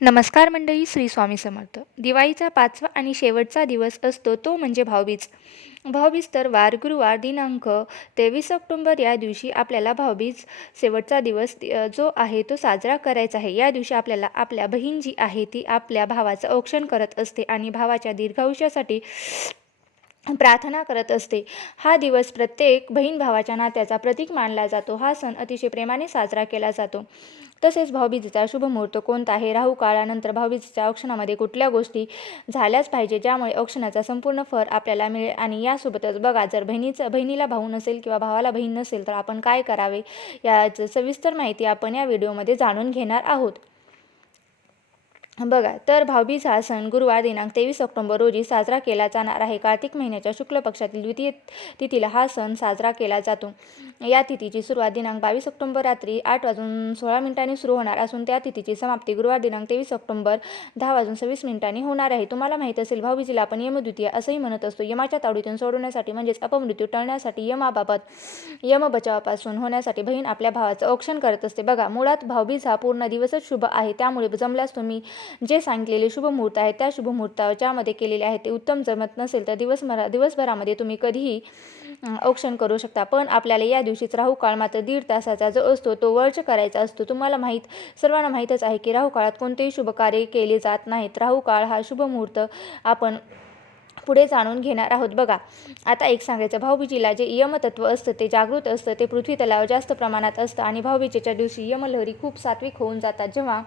नमस्कार मंडळी श्री स्वामी समर्थ. दिवाळीचा पाचवा आणि शेवटचा दिवस असतो तो म्हणजे भाऊबीज. भाऊबीज तर वार गुरुवार दिनांक तेवीस ऑक्टोंबर या दिवशी आपल्याला भाऊबीज शेवटचा दिवस जो आहे तो साजरा करायचा आहे. या दिवशी आपल्याला आपल्या बहीण जी आहे ती आपल्या भावाचं औक्षण करत असते आणि भावाच्या दीर्घायुष्यासाठी प्रार्थना करत असते. हा दिवस प्रत्येक बहीण भावाच्या नात्याचा प्रतीक मानला जातो. हा सण अतिशय प्रेमाने साजरा केला जातो. तसेच भाऊबीजेचा शुभ मुहूर्त कोणता आहे? राहू काळानंतर भाऊबीजेच्या औक्षणामध्ये कुठल्या गोष्टी झाल्याच पाहिजे? ज्यामुळे औक्षणाचा संपूर्ण फर आपल्याला मिळेल आणि यासोबतच बघा जर बहिणीचं बहिणीला भाऊ नसेल किंवा भावाला बहीण नसेल तर आपण काय करावे? याचं सविस्तर माहिती आपण या व्हिडिओमध्ये जाणून घेणार आहोत. बघा तर भाऊबीज हा सण गुरुवार दिनांक तेवीस ऑक्टोंबर रोजी साजरा केला जाणार आहे. कार्तिक महिन्याच्या शुक्ल पक्षातील द्वितीय तिथीला हा सण साजरा केला जातो. या तिथीची सुरुवात दिनांक बावीस ऑक्टोंबर रात्री आठ वाजून सोळा मिनिटांनी सुरू होणार असून त्या तिथीची समाप्ती गुरुवार दिनांक तेवीस ऑक्टोंबर दहा वाजून सव्वीस मिनिटांनी होणार आहे. तुम्हाला माहीत असेल भाऊबीजीला आपण यमद्वितीय असंही म्हणत असतो. यमाच्या तावडीतून सोडवण्यासाठी म्हणजेच अपमृत्यू टळण्यासाठी यमाबाबत यम बचावापासून होण्यासाठी बहीण आपल्या भावाचं औक्षण करत असते. बघा मुळात भाऊबीज हा पूर्ण दिवसच शुभ आहे. त्यामुळे जमल्यास तुम्ही जे सांगितलेले शुभ मुहूर्त आहेत त्या शुभमुहूर्ताच्यामध्ये ज्यामध्ये केलेले आहे ते उत्तम जमत नसेल तर दिवसभरा दिवसभरामध्ये तुम्ही कधीही औक्षण करू शकता. पण आपल्याला या दिवशीच राहू काळ मात्र दीड तासाचा जो असतो तो वर्ज करायचा असतो. तुम्हाला माहीत सर्वांना माहीतच आहे की राहू काळात कोणतेही शुभ कार्य केले जात नाहीत. राहू काळ हा शुभ मुहूर्त आपण पुढे जाणून घेणार आहोत. बघा आता एक सांगायचं. भाऊबीजीला जे यमतत्व असतं ते जागृत असतं ते पृथ्वी तलावर जास्त प्रमाणात असतं आणि भाऊबीजेच्या दिवशी यमलहरी खूप सात्विक होऊन जातात. जेव्हा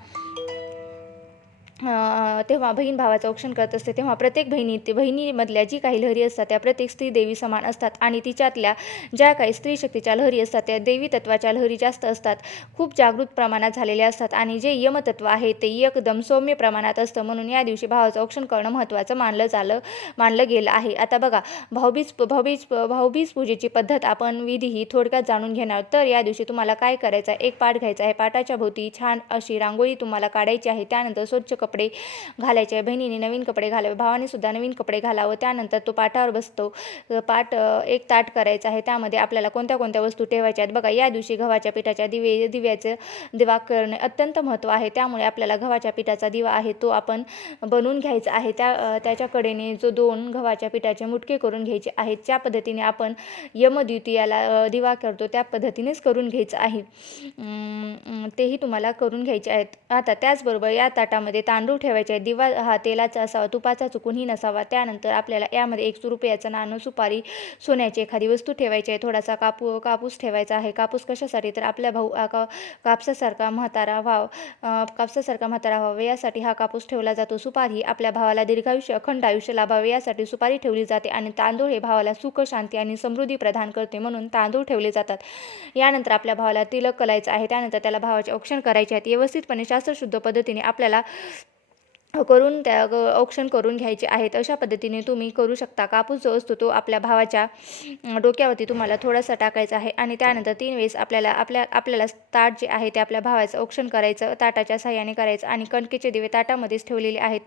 तेव्हा बहीण भावाचं औक्षण करत असते तेव्हा प्रत्येक बहिणी ते बहिणीमधल्या जी काही लहरी असतात त्या प्रत्येक स्त्री देवी समान असतात आणि तिच्यातल्या ज्या काही स्त्री शक्तीच्या लहरी असतात त्या देवी तत्वाच्या लहरी जास्त असतात. खूप जागृत प्रमाणात झालेल्या असतात आणि जे यमतत्व आहे ते एकदम सौम्य प्रमाणात असतं म्हणून या दिवशी भावाचं औक्षण करणं महत्त्वाचं मानलं झालं मानलं गेलं आहे. आता बघा भाऊबीज भाऊबीज भाऊबीज पूजेची पद्धत आपण विधी ही थोडक्यात जाणून घेणार तर या दिवशी तुम्हाला काय करायचं आहे? एक पाठ घ्यायचा आहे. पाटाच्या भोवती छान अशी रांगोळी तुम्हाला काढायची आहे. त्यानंतर स्वच्छ कप कपडे घालायचे. बहिणीने नवीन कपडे घालावे. भावाने सुद्धा नवीन कपडे घालावं. त्यानंतर तो पाटावर बसतो. पाट एक ताट करायचं आहे. त्यामध्ये आपल्याला कोणत्या कोणत्या वस्तू ठेवायच्या आहेत? बघा या दिवशी गव्हाच्या पिठाच्या दिवे दिव्याचं दिवा करणे अत्यंत महत्त्व आहे. त्यामुळे आपल्याला गव्हाच्या पिठाचा दिवा आहे तो आपण बनवून घ्यायचा आहे. त्या त्याच्याकडेने त्याच्या कडेने जो दोन गव्हाच्या पिठाचे मुटके करून घ्यायचे आहेत. ज्या पद्धतीने आपण यमद्वितीयाला दिवा करतो त्या पद्धतीनेच करून घ्यायचं आहे. तेही तुम्हाला करून घ्यायचे आहेत. आता त्याचबरोबर या ताटामध्ये तांदूळ तांदूळ ठेवायचे दिवा हा तेलाचा असावा तुपाचा चुकूनही नसावा. त्यानंतर आपल्याला यामध्ये एक रुपयाचं नाणं सुपारी सोन्याची एखादी वस्तू ठेवायची आहे. थोडासा कापू कापूस ठेवायचा आहे. कापूस कशासाठी? तर आपल्या भाऊ का कापसासारखा म्हातारा व्हाव कापसासारखा म्हातारा व्हावा यासाठी हा कापूस ठेवला जातो. सुपारी आपल्या भावाला दीर्घायुष्य अखंड आयुष्य लाभावे यासाठी सुपारी ठेवली जाते आणि तांदूळ हे भावाला सुख शांती आणि समृद्धी प्रदान करते म्हणून तांदूळ ठेवले जातात. यानंतर आपल्या भावाला तिलक करायचं आहे. त्यानंतर त्याला भावाचे औक्षण करायचे आहेत. व्यवस्थितपणे शास्त्रशुद्ध पद्धतीने आपल्याला करून त्या औक्षण करून घ्यायचे आहेत. अशा पद्धतीने तुम्ही करू शकता. कापूस जो असतो तो आपल्या भावाच्या डोक्यावरती तुम्हाला थोडासा टाकायचा आहे आणि त्यानंतर तीन वेळेस आपल्याला आपल्या आपल्याला ताट जे आहे ते आपल्या भावाचं औक्षण करायचं ताटाच्या साह्याने करायचं आणि कणकेचे दिवे ताटामध्येच ठेवलेले आहेत.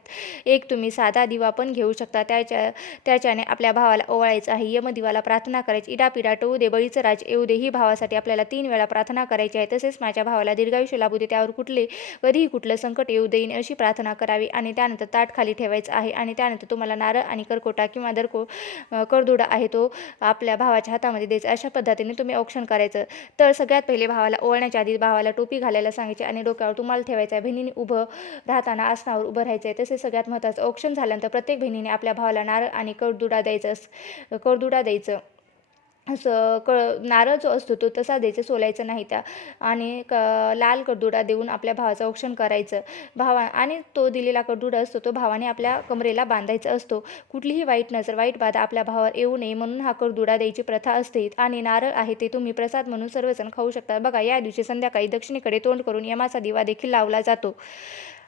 एक तुम्ही साधा दिवा पण घेऊ शकता. त्याच्या त्याच्याने आपल्या भावाला ओवाळायचं आहे. यमदिवाला प्रार्थना करायची. इडापिडा टवू दे बळीचं राज येऊ दे ही भावासाठी आपल्याला तीन वेळा प्रार्थना करायची आहे. तसेच माझ्या भावाला दीर्घायुष्य लाभू दे. त्यावर कुठले कधीही कुठलं संकट येऊ देईन अशी प्रार्थना करावी. आणि त्यानंतर ताट खाली ठेवायचं आहे आणि त्यानंतर तुम्हाला नारळ आणि करकोटा किंवा दरको करदुडा आहे तो आपल्या भावाच्या हातामध्ये द्यायचा. अशा पद्धतीने तुम्ही औक्षण करायचं. तर सगळ्यात पहिले भावाला ओळण्याच्या आधी भावाला टोपी घालायला सांगायची आणि डोक्यावर तुम्हाला ठेवायचं आहे. बहिणीने उभं राहताना आसनावर उभं राहायचं आहे. तसेच सगळ्यात महत्त्वाचं औक्षण झाल्यानंतर प्रत्येक बहिणीने आपल्या भावाला नारळ आणि करदुडा द्यायचं करदुडा द्यायचं. असं क नारळ जो असतो तो तसा द्यायचा सोलायचं नाही त्या. आणि क लाल कडदुडा देऊन आपल्या भावाचं औक्षण करायचं. भावा आणि तो दिलेला कडदुडा असतो तो भावाने आपल्या कमरेला बांधायचा असतो. कुठलीही वाईट नजर वाईट बाधा आपल्या भावावर येऊ नये म्हणून हा कडदुडा द्यायची प्रथा असते. आणि नारळ आहे ते तुम्ही प्रसाद म्हणून सर्वजण खाऊ शकता. बघा या दिवशी संध्याकाळी दक्षिणेकडे तोंड करून यमाचा दिवा देखील लावला जातो.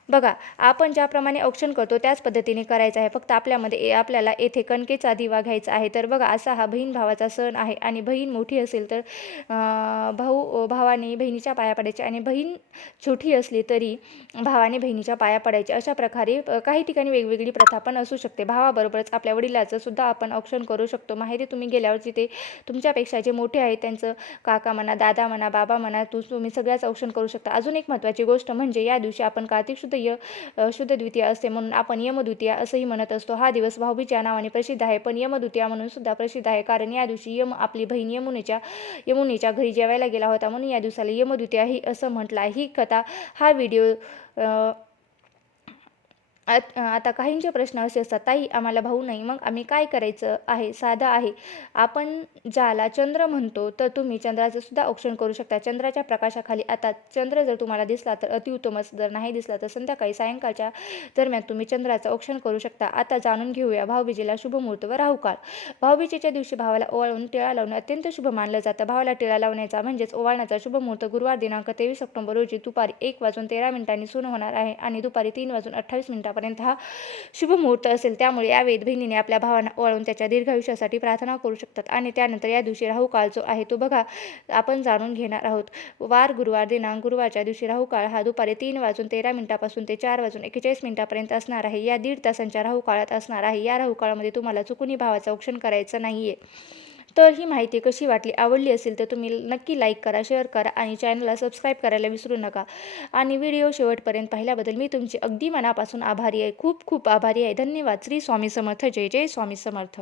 बघा आपण ज्याप्रमाणे औक्षण करतो त्याच पद्धतीने करायचं आहे. फक्त आपल्यामध्ये ए- आपल्याला येथे कणकेचा दिवा घ्यायचा आहे. तर बघा असा हा बहीण भावाचा सण आहे आणि बहीण मोठी असेल तर भाऊ भावाने बहिणीच्या पाया पडायचे आणि बहीण छोटी असली तरी भावाने बहिणीच्या पाया पडायचे. अशा प्रकारे काही ठिकाणी वेगवेगळी प्रथा पण असू शकते. भावाबरोबरच आपल्या वडिलाचं सुद्धा आपण औक्षण करू शकतो. माहेरी तुम्ही गेल्यावर जिथे तुमच्यापेक्षा जे मोठे आहेत त्यांचं काका म्हणा दादा म्हणा बाबा म्हणा तू तुम्ही सगळ्याच औक्षण करू शकता. अजून एक महत्त्वाची गोष्ट म्हणजे या दिवशी आपण कार्तिक शुद्ध य शुद्ध द्वितीया असते म्हणून आपण यमद्वितीया असंही म्हणत असतो. हा दिवस भाऊबीच्या नावाने प्रसिद्ध आहे. पण यमद्वितीया म्हणून सुद्धा प्रसिद्ध आहे. कारण या दिवशी यम आपली बहीण यमुनेच्या यमुनेच्या घरी जेवायला गेला होता. म्हणून या दिवसाला यमद्वितीया ही असं म्हटलं आहे. ही कथा हा व्हिडिओ आत- आता काहींचे प्रश्न असे असतात ताई आम्हाला भाऊ नाही मग आम्ही काय करायचं आहे? साधं आहे. आपण ज्याला चंद्र म्हणतो तर तुम्ही चंद्राचं सुद्धा औक्षण करू शकता. चंद्राच्या प्रकाशाखाली आता चंद्र जर तुम्हाला दिसला तर अतिउत्तमच. जर नाही दिसला तर संध्याकाळी सायंकाळच्या दरम्यान तुम्ही चंद्राचं औक्षण करू शकता. आता जाणून घेऊया भाऊबीजेला शुभमुहूर्त व राहुकाळ भाऊबीजेच्या दिवशी भावाला ओवाळून टिळा लावणे अत्यंत शुभ मानलं जातं. भावाला टिळा लावण्याचा म्हणजेच ओवाळण्याचा शुभमुहूर्त गुरुवार दिनांक तेवीस ऑक्टोबर रोजी दुपारी एक वाजून तेरा मिनिटांनी सुरू होणार आहे आणि दुपारी तीन वाजून अठ्ठावीस मिनिटापर्यंत हा शुभ मुहूर्त असेल. त्यामुळे या वेद बहिणीने आपल्या भावांना ओवाळून त्याच्या दीर्घायुष्यासाठी प्रार्थना करू शकतात. आणि त्यानंतर या दिवशी राहू काळ जो आहे तो बघा आपण जाणून घेणार आहोत. वार गुरुवार दिनांक गुरुवारच्या दिवशी राहू काळ हा दुपारी तीन वाजून तेरा मिनिटापासून ते चार वाजून एकेचाळीस मिनिटापर्यंत असणार आहे. या दीड तासांच्या राहू काळात असणार आहे. या राहू काळामध्ये तुम्हाला चुकूनही भावाचं औक्षण करायचं नाही आहे तर ही माहिती कशी वाटली आवडली असेल तर तुम्ही नक्की लाईक करा शेअर करा आणि चॅनलला सबस्क्राईब करायला विसरू नका. आणि व्हिडिओ शेवटपर्यंत पाहिल्याबद्दल मी तुमची अगदी मनापासून आभारी आहे. खूप खूप आभारी आहे. धन्यवाद. श्री स्वामी समर्थ. जय जय स्वामी समर्थ.